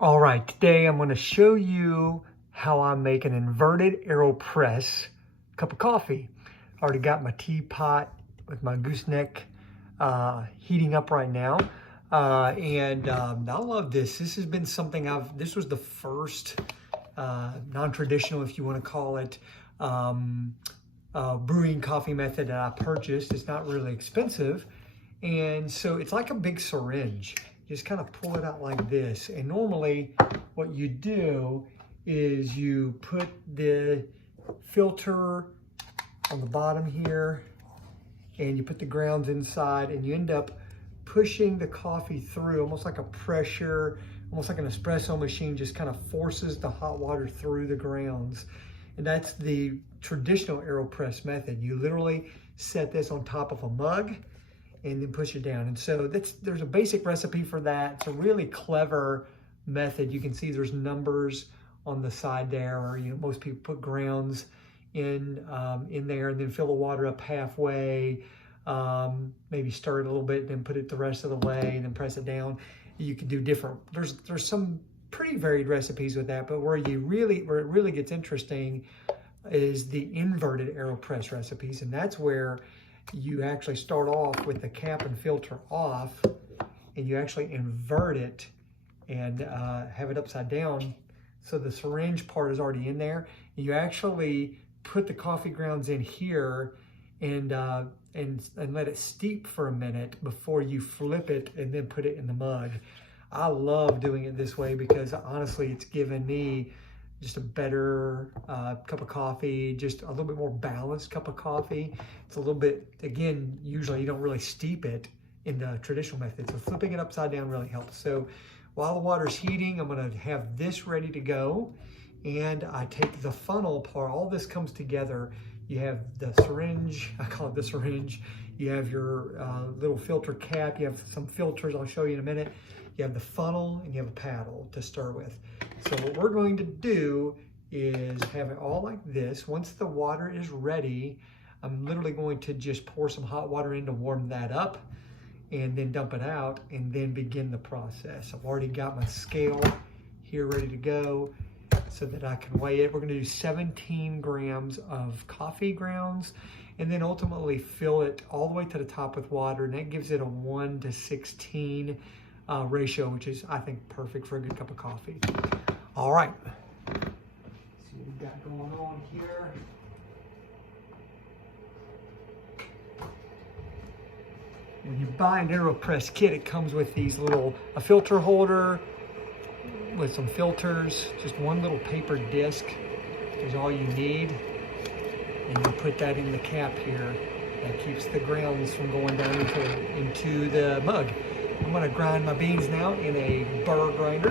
All right, today I'm going to show you how I make an inverted Aeropress cup of coffee. I already got my teapot with my gooseneck heating up right now. I love this. This has been something this was the first non-traditional, if you want to call it, brewing coffee method that I purchased. It's not really expensive. And so it's like a big syringe. Just kind of pull it out like this. And normally what you do is you put the filter on the bottom here and you put the grounds inside and you end up pushing the coffee through almost like a pressure, almost like an espresso machine, just kind of forces the hot water through the grounds. And that's the traditional Aeropress method. You literally set this on top of a mug and then push it down. And so there's a basic recipe for that. It's a really clever method. You can see there's numbers on the side there, or most people put grounds in there and then fill the water up halfway, maybe stir it a little bit and then put it the rest of the way and then press it down. You can do different, there's some pretty varied recipes with that, but where it really gets interesting is the inverted Aeropress recipes. And that's where you actually start off with the cap and filter off and you actually invert it and have it upside down. So the syringe part is already in there. You actually put the coffee grounds in here and let it steep for a minute before you flip it and then put it in the mug. I love doing it this way because honestly, it's given me just a better cup of coffee, just a little bit more balanced cup of coffee. It's a little bit, again, usually you don't really steep it in the traditional method. So flipping it upside down really helps. So while the water's heating, I'm gonna have this ready to go. And I take the funnel part, all this comes together. You have the syringe, I call it the syringe. You have your little filter cap. You have some filters, I'll show you in a minute. You have the funnel and you have a paddle to stir with. So what we're going to do is have it all like this. Once the water is ready, I'm literally going to just pour some hot water in to warm that up and then dump it out and then begin the process. I've already got my scale here ready to go so that I can weigh it. We're gonna do 17 grams of coffee grounds and then ultimately fill it all the way to the top with water, and that gives it a 1:16 ratio, which is, I think, perfect for a good cup of coffee. All right, see what we've got going on here. When you buy an Aeropress kit, it comes with these a filter holder with some filters, just one little paper disc is all you need. And you put that in the cap here. That keeps the grounds from going down into the mug. I'm gonna grind my beans now in a burr grinder.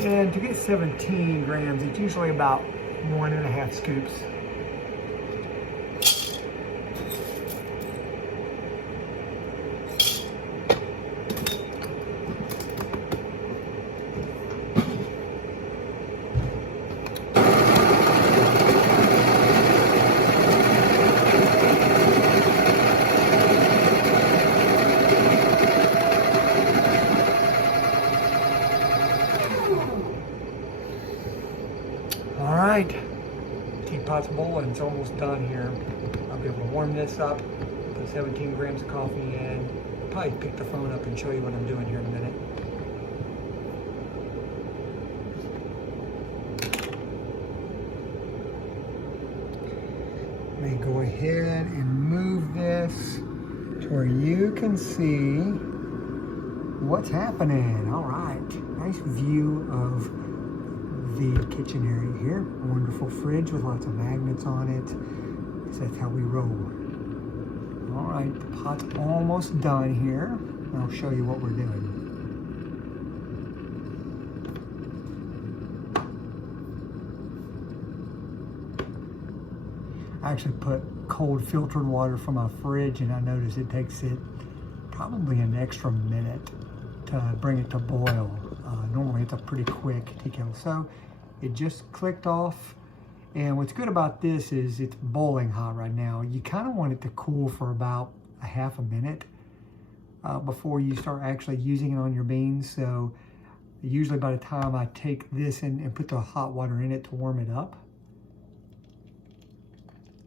And to get 17 grams, it's usually about 1.5 scoops. All right, teapot's boiling, it's almost done here. I'll be able to warm this up, put 17 grams of coffee in, probably pick the phone up and show you what I'm doing here in a minute. Let me go ahead and move this to where you can see what's happening. All right, nice view of the kitchen area here. A wonderful fridge with lots of magnets on it. So that's how we roll. All right, the pot's almost done here. I'll show you what we're doing. I actually put cold filtered water from my fridge, and I noticed it takes it probably an extra minute to bring it to boil. Normally it's a pretty quick TKO. So it just clicked off And what's good about this is it's boiling hot right now. You kind of want it to cool for about a half a minute before you start actually using it on your beans. So usually by the time I take this and put the hot water in it to warm it up,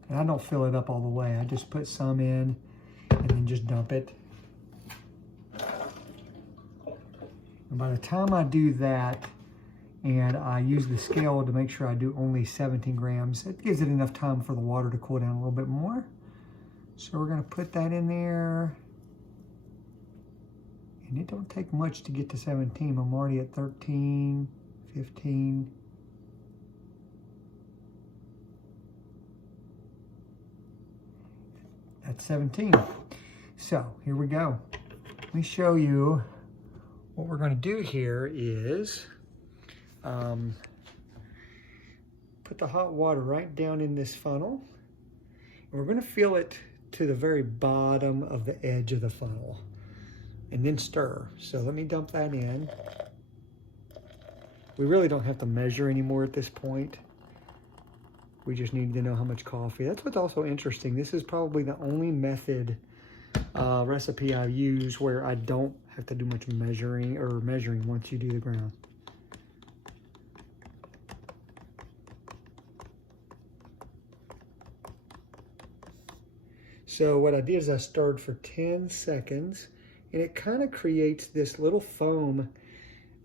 and I don't fill it up all the way. I just put some in and then just dump it. And by the time I do that, and I use the scale to make sure I do only 17 grams, it gives it enough time for the water to cool down a little bit more. So we're gonna put that in there. And it don't take much to get to 17. I'm already at 13, 15. That's 17. So here we go. Let me show you what we're gonna do here is put the hot water right down in this funnel. And we're gonna fill it to the very bottom of the edge of the funnel and then stir. So let me dump that in. We really don't have to measure anymore at this point. We just need to know how much coffee. That's what's also interesting. This is probably the only method recipe I use where I don't have to do much measuring once you do the ground. So what I did is I stirred for 10 seconds and it kind of creates this little foam.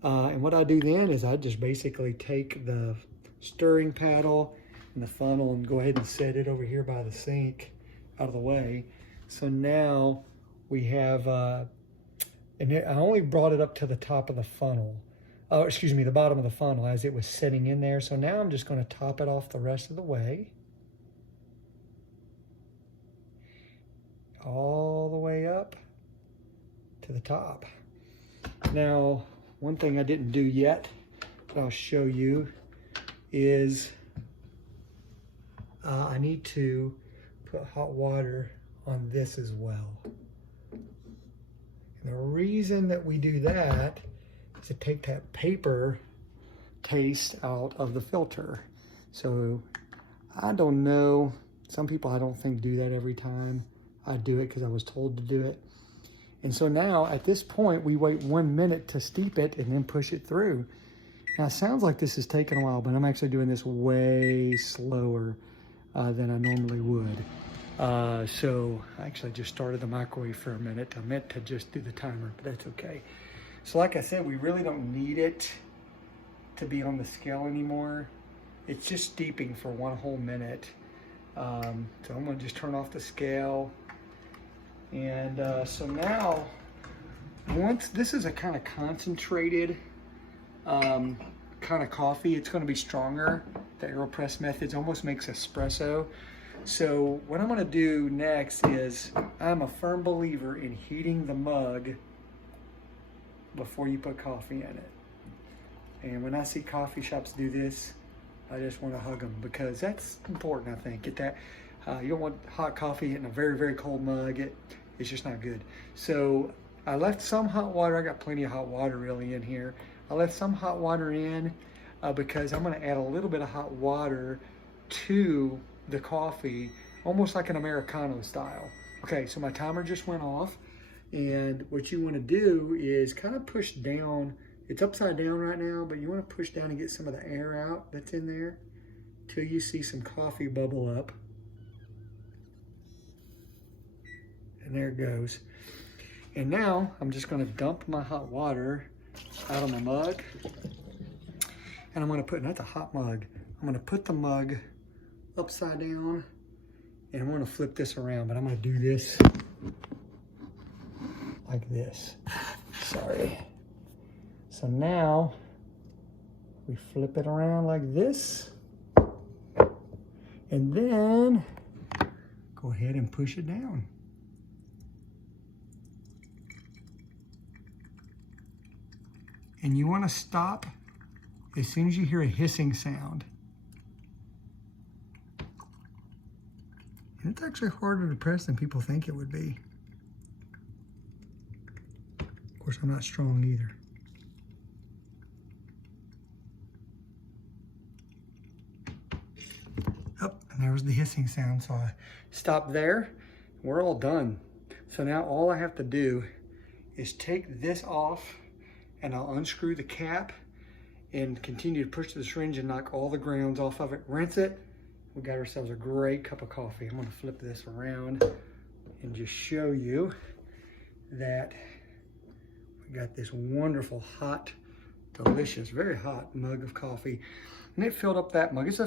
And what I do then is I just basically take the stirring paddle and the funnel and go ahead and set it over here by the sink out of the way. So now we have, and I only brought it up to the top of the funnel. Oh, excuse me, the bottom of the funnel as it was sitting in there. So now I'm just going to top it off the rest of the way. All the way up to the top. Now, one thing I didn't do yet that I'll show you is I need to put hot water on this as well. And the reason that we do that is to take that paper taste out of the filter. So I don't know, some people I don't think do that every time. I do it because I was told to do it. And so now at this point, we wait 1 minute to steep it and then push it through. Now it sounds like this is taking a while, but I'm actually doing this way slower than I normally would. So I actually just started the microwave for a minute. I meant to just do the timer, but that's okay. So like I said, we really don't need it to be on the scale anymore. It's just steeping for 1 whole minute. So I'm gonna just turn off the scale. And so now, once this is a kind of concentrated kind of coffee, it's going to be stronger. The Aeropress method almost makes espresso. So what I'm going to do next is, I'm a firm believer in heating the mug before you put coffee in it. And when I see coffee shops do this, I just want to hug them because that's important, I think. Get that. You don't want hot coffee in a very, very cold mug. It's just not good. So I left some hot water. I got plenty of hot water really in here. I left some hot water in because I'm going to add a little bit of hot water to the coffee, almost like an Americano style. Okay, so my timer just went off. And what you want to do is kind of push down. It's upside down right now, but you want to push down and get some of the air out that's in there till you see some coffee bubble up. And there it goes. And now I'm just going to dump my hot water out of my mug. And I'm going to put, and that's a hot mug, I'm going to put the mug upside down and I'm going to flip this around, but I'm going to do this like this. Sorry. So now we flip it around like this and then go ahead and push it down. And you want to stop as soon as you hear a hissing sound. And it's actually harder to press than people think it would be. Of course, I'm not strong either. was the hissing sound, so I stopped there. We're all done. So now all I have to do is take this off, and I'll unscrew the cap and continue to push the syringe and knock all the grounds off of it. Rinse it. We got ourselves a great cup of coffee. I'm gonna flip this around and just show you that we got this wonderful, hot, delicious, very hot mug of coffee. And it filled up that mug. This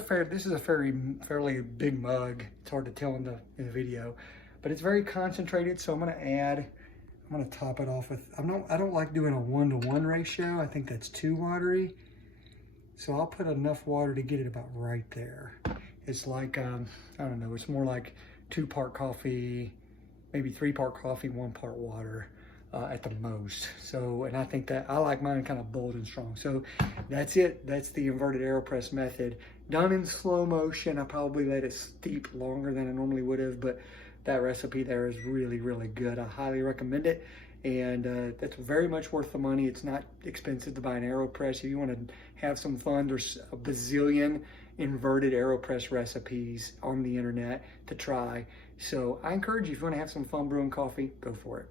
is a fairly big mug. It's hard to tell in the video, but it's very concentrated. So I'm gonna top it off with, I don't like doing a 1-to-1 ratio. I think that's too watery. So I'll put enough water to get it about right there. It's like, I don't know, it's more like 2-part coffee, maybe 3-part coffee, 1 part water at the most. So, and I think that, I like mine kind of bold and strong. So that's it. That's the inverted Aeropress method. Done in slow motion. I probably let it steep longer than I normally would have, but that recipe there is really, really good. I highly recommend it. And that's very much worth the money. It's not expensive to buy an Aeropress. If you want to have some fun, there's a bazillion inverted Aeropress recipes on the internet to try. So I encourage you, if you want to have some fun brewing coffee, go for it.